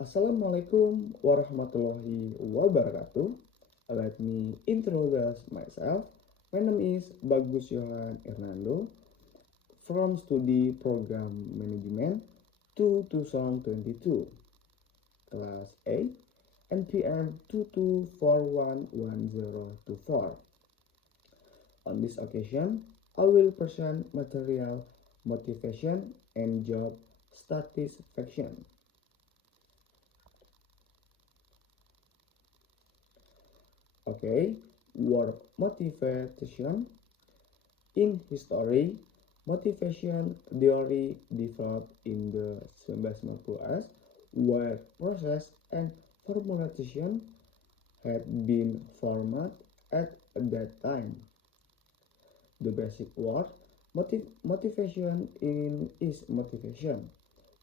Assalamualaikum warahmatullahi wabarakatuh. Let me introduce myself. My name is Yohan Irnando from Studi Program Manajemen 2022, Kelas A, NPM 22411024. On this occasion, I will present material motivation and job satisfaction. Okay, work motivation. In history, motivation theory developed in the 1990s, where process and formulation had been formed at that time. The basic word motivation is motivation,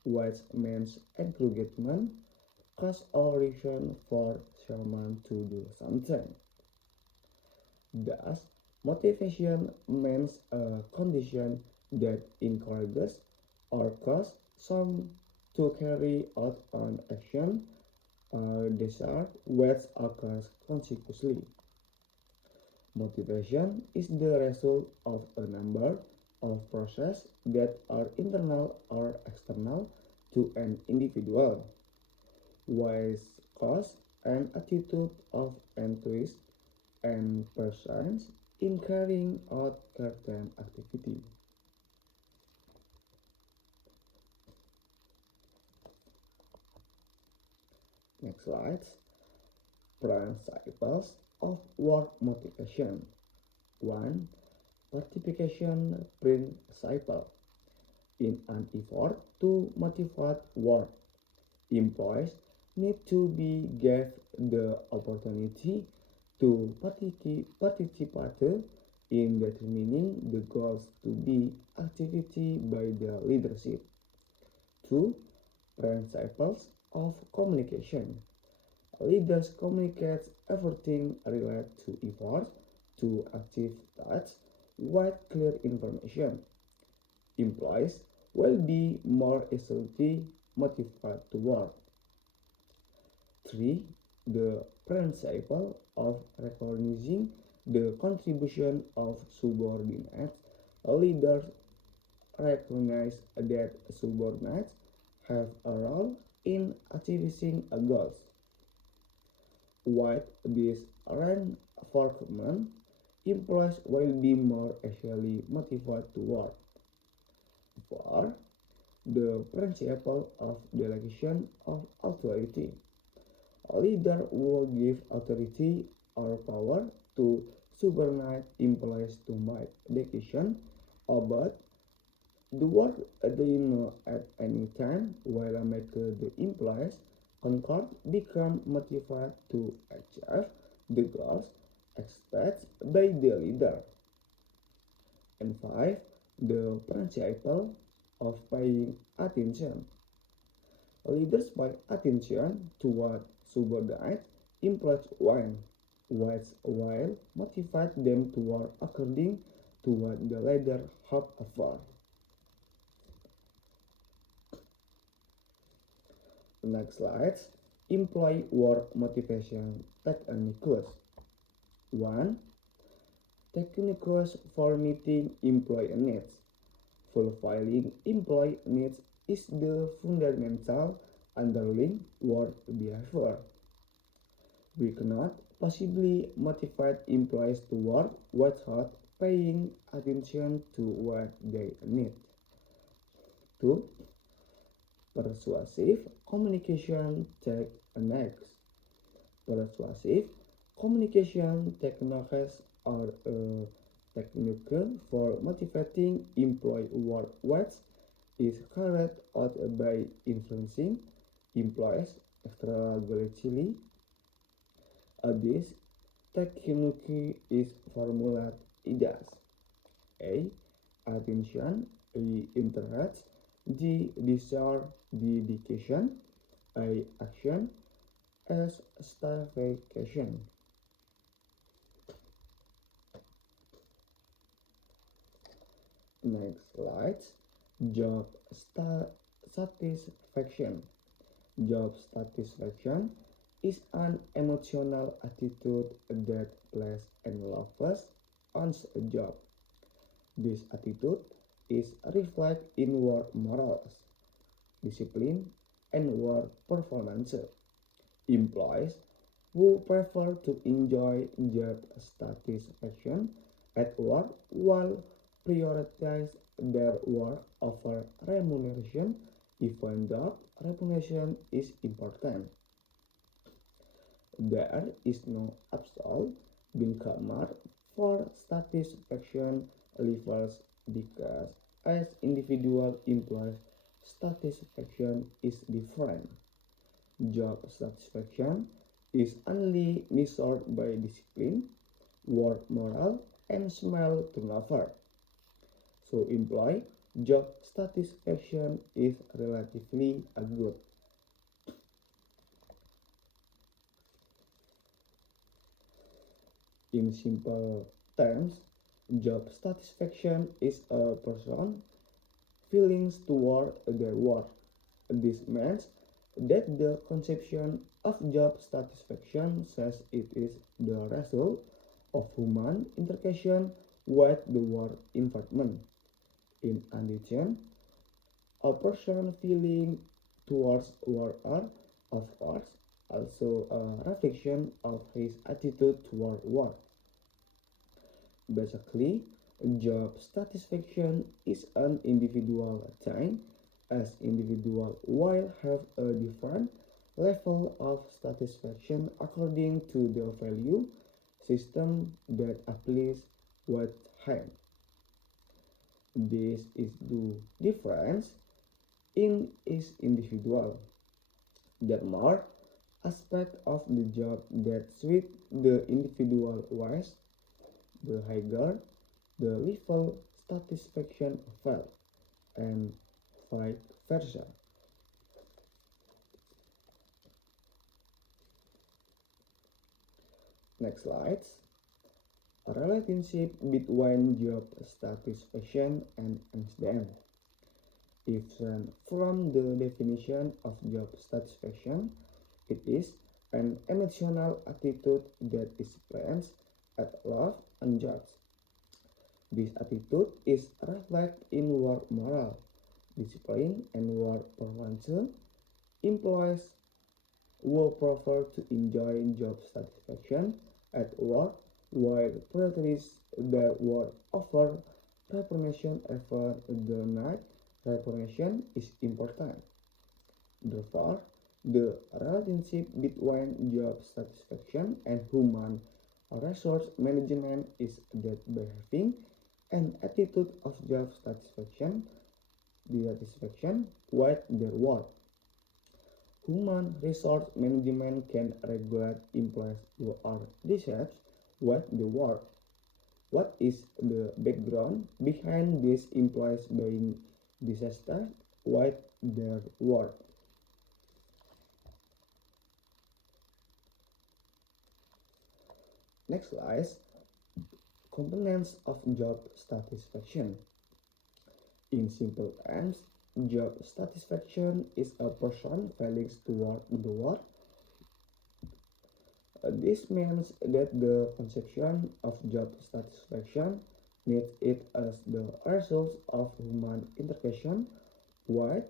which means encouragement, cause or reason for someone to do something. Thus, motivation means a condition that encourages or causes some to carry out an action or desire which occurs consequently. Motivation is the result of a number of processes that are internal or external to an individual, which cause an attitude of interest and persons in carrying out certain activity. Next slide. Principles of work motivation. 1. Participation principle. In an effort to motivate work, employees need to be given the opportunity to participate in determining the goals to be activity by the leadership. 2. Principles of communication. Leaders communicate everything related to efforts to achieve tasks with clear information. Employees will be more easily motivated to work. 3. The principle of recognizing the contribution of subordinates. Leaders recognize that subordinates have a role in achieving a goal. With this reinforcement, employees will be more easily motivated to work. 4. The principle of delegation of authority. A leader will give authority or power to subordinate employees to make decisions about the work they know at any time, while make the employees concord become motivated to achieve the goals expected by the leader. And 5. The principle of paying attention. Leaders pay attention to what subordinate employees want, which will motivate them to work according to what the leader hopes for. Next slide. Employee work motivation techniques. 1. Techniques for meeting employee needs. Fulfilling employee needs is the fundamental underlying work behavior. We cannot possibly motivate employees to work without paying attention to what they need. 2. Persuasive communication techniques. Persuasive communication techniques are a technique for motivating employee work which is carried out by influencing employees extragologically. This technique is formulated as A. Attention, B. Interest, D. Desire, D. Dedication, A. Action, S. Statisfaction. Next slide. Job satisfaction. Job satisfaction is an emotional attitude that places emphasis on a job. This attitude is reflected in work morals, discipline, and work performance. Employees who prefer to enjoy job satisfaction at work while prioritize their work over remuneration, even though remuneration is important. There is no absolute benchmark for satisfaction levels because as individual employees satisfaction is different. Job satisfaction is only measured by discipline, work morale, and small turnover. So employee job satisfaction is relatively good. In simple terms, job satisfaction is a person's feelings toward their work. This means that the conception of job satisfaction says it is the result of human interaction with the work environment. In addition, a person's feeling towards work are, of course, also a reflection of his attitude toward work. Basically, job satisfaction is an individual thing, as individuals will have a different level of satisfaction according to the value system that applies with him. This is the difference in each individual. There are more aspects of the job that suit the individual wise, the higher the level satisfaction felt, and vice versa. Next slide. A relationship between job satisfaction and MAnajemen. If from the definition of job satisfaction, it is an emotional attitude that is experienced at love and jobs. This attitude is reflected in work morale, discipline, and work performance. Employees will prefer to enjoy job satisfaction at work while prioritize their work over remuneration ever the night remuneration is important. Therefore, the relationship between job satisfaction and human resource management is that by having an attitude of job satisfaction, dissatisfaction with their work. Human resource management can regulate employees who are dissatisfied with the work. What is the background behind these employees being dissatisfied with their work? Next slide. Components of job satisfaction. In simple terms, job satisfaction is a person's feelings toward the work. This means that the conception of job satisfaction needs it as the result of human interaction with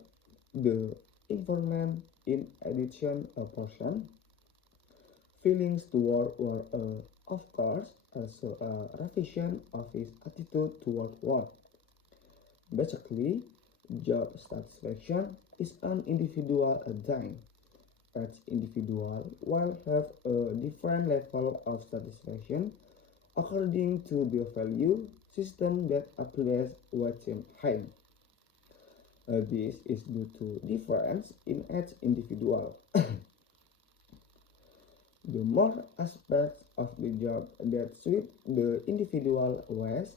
the environment. In addition, a person feelings toward work of course also a reflection of his attitude toward work. Basically, job satisfaction is an individual thing. Each individual will have a different level of satisfaction according to the value system that applies within him. This is due to difference in each individual. The more aspects of the job that suit the individual ways,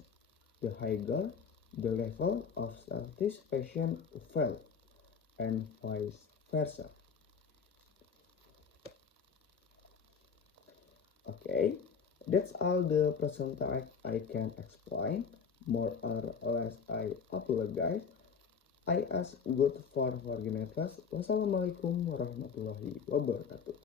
the higher the level of satisfaction felt, and vice versa. Okay, that's all the percentage I can explain. More or less I apologize. I ask God for forgiveness. Wassalamualaikum warahmatullahi wabarakatuh.